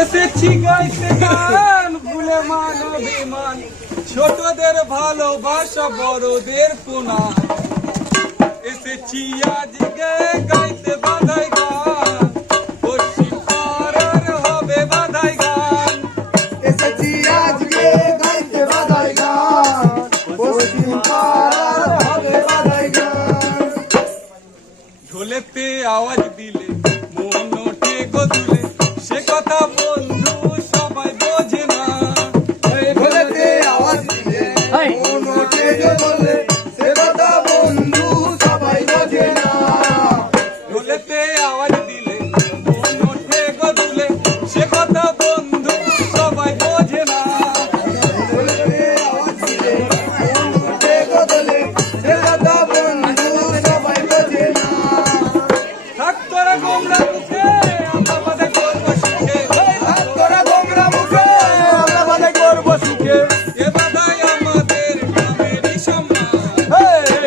এসেছি গাইতে গান ভুলে মান অভিমান, ছোটদের ভালোবাসা বড়দের প্রণাম। এসেছি আজকে গাইতে বাধাই গান, পশ্চিম পাড়ার হবে বাধাই গান। এসেছি আজকে গাইতে বাধাই গান, পশ্চিম পাড়ার হবে বাধাই গান। ঢোলেতে আওয়াজ দিলে মন ওঠে গদুলে, সে কথা বন্ধু সবাই বোঝে না। ঢোলেতে আওয়াজ দিলে মন ওঠে গদুলে, সে কথা বন্ধু সবাই বোঝে না। ঢোলেতে আওয়াজ দিলে মন ওঠে গদুলে, সে কথা বন্ধু সবাই বোঝে না। ঢোলেতে আওয়াজ দিলে মন ওঠে গদুলে, সে কথা বন্ধু সবাই বোঝে না। থাক তোরা গোমরা মুখে, আমরা বাদে করবো সুখে। হাত তোরা গোমরা মুখে, আমরা বাধে করবো সুখে। এ বাধাই আমাদের গ্রামেরই সম্মান।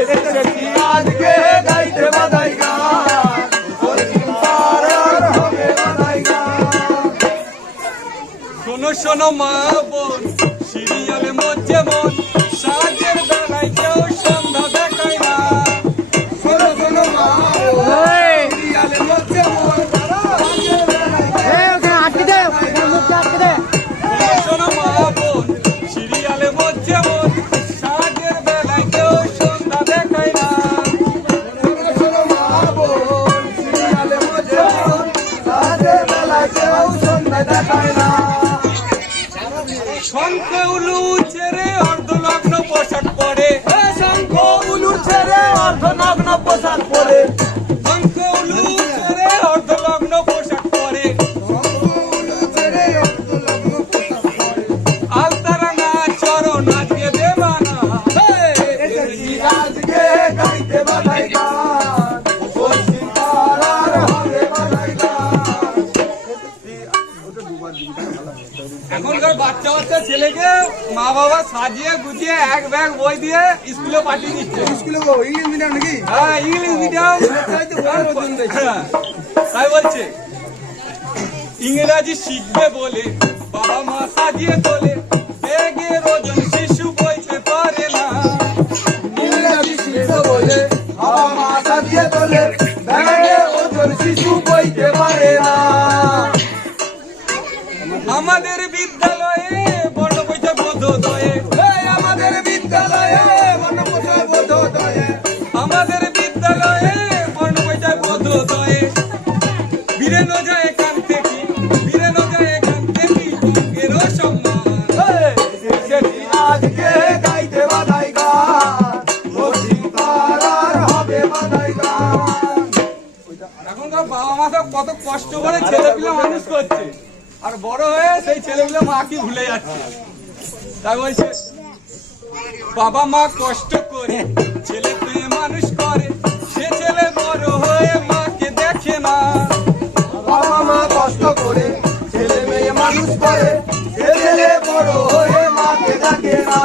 এসেছি আজকে গাইতে বাধাই গান, পশ্চিম পাড়ার হবে বাধাই গান। শোনো শোনো মা বোন, সিরিয়ালে মজ্জে মন, সাজের বেলায় কেউ সন্ধ্যা দেখায় না। শোনো শোনো মা ও, সিরিয়ালে মধ্যে মন, রাতের বেলায় শোনো শোনো মা বোন, সিরিয়ালে মজ্জে মন, সাজের বেলায় কেউ সন্ধ্যা দেখায় না। শোনো শোনো মা বোন, সিরিয়ালে মধ্যে মন, রাতের বেলায় কেউ সন্ধ্যা দেখায় না। শঙ্খ উলু ছেড়ে অর্ধলগ্ন পোশাক পরে, শঙ্খ উলু ছেড়ে অর্ধনগ্ন পোশাক পরে, শঙ্খ উলু ছেড়ে অর্ধলগ্ন পোশাক পরে, শঙ্খ উলু ছেড়ে অর্ধনগ্ন পোশাক পরে। আলতারাঙা চরণ আজকে দেবানা। এসেছি আজকে গাইতে বাধাই গান, পশ্চিম পাড়ার হবে বাধাই গান। এখনকার বাচ্চা বাচ্চা ছেলেকে মা বাবা সাজিয়ে গুছিয়ে এক ব্যাগ বই দিয়ে স্কুলে পাঠিয়ে দিচ্ছে। স্কুলে গো ইংলিশ মিডিয়াম নাকি? হ্যাঁ, ইংলিশ মিডিয়াম। তাই বলছে ইংরাজি শিখবে বলে বাবা মা সাজিয়ে তোলে, ব্যাগের ওজন শিশু বইতে পারে না। ইংরেজি শিখবে বলে বাবা মা সাজিয়ে তোলে, ব্যাগে ওজন শিশু বইতে পারে না। আমাদের বিদ্যালয়ে বড় বইটা বোধোদয়ে, এই আমাদের বিদ্যালয়ে বর্ণপোষায় বোধোদয়ে, আমাদের বিদ্যালয়ে বড় বইটা বোধোদয়ে। বীরেন যায় এখান থেকে, বীরেন যায় এখান থেকে, বঙ্গেরও সম্মান। এসেছি আজকে গাইতে বাধাই গান, পশ্চিম পাড়ার হবে বাধাই গান। এখনকার বাবা মা সব কত কষ্ট করে ছেলেপিলে মানুষ করছে, আর বড় হয়ে সেই ছেলেপিলে মাকে ভুলে যাচ্ছে। তাই বলছে বাবা মা কষ্ট করে ছেলে পেয়ে মানুষ করে, সে ছেলে বড় হয়ে মাকে দেখে না। বাবা মা কষ্ট করে ছেলে মেয়ে মানুষ করে, সে ছেলে বড় হয়ে মাকে ডাকে না।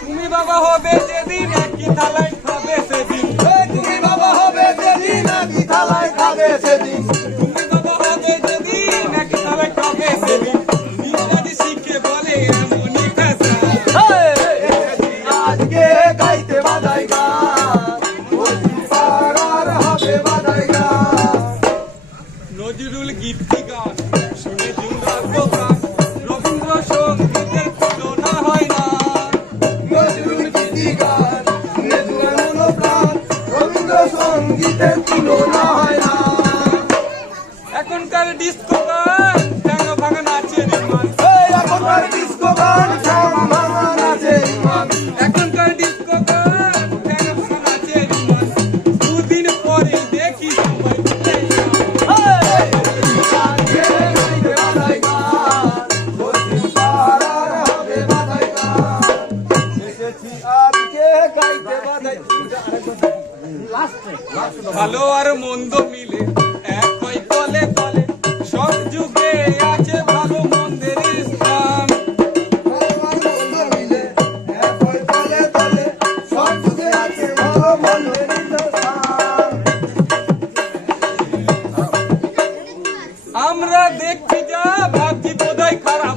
তুমি বাবা হবে যেদিন একই থালায় খাবে সেদিন, এই তুমি বাবা হবে যেদিন নাকি থালায় খাবে সেদিন। তুমি বাবা হবে যেদিন একই থালায় খাবে সেদিন। ইংরাজি শিখে বলে এমনই ভাষা। এসেছি আজকে গাইতে বাধাই গান, পশ্চিম পাড়ার হবে বাধাই গান। নজরুল গীতি গান শুনে জুড়াব গান, রবীন্দ্র সঙ্গীতের তুলনা হয় না। নজরুল গীতি গান শুনে জুড়ানো প্রাণ, রবীন্দ্র সঙ্গীতের তুলনা হয় না। এখনকার ডিস্কো গান ঠ্যাং ভাঙা নাচের মান, এই এখনকার ডিস্কো গান ঠ্যাং ভাঙা নাচের মান। এখনকার ডিস্কো গান ঠ্যাং ভাঙা নাচের মান। দুদিন পরে দেখি সবাই ভুলে যায়। আজকে গাইতে বাধাই গান, পশ্চিম পাড়ার হবে বাধাই গান। এসেছি আজকে গাইতে বাধাই। ভালো আর মন্দ মিলে এক হয় তলে তলে, সব যুগে আছে ভালো মন্দের স্থান। ভালো আর মন্দ দেখছি যা ভাবছি বোধহয় খারাপ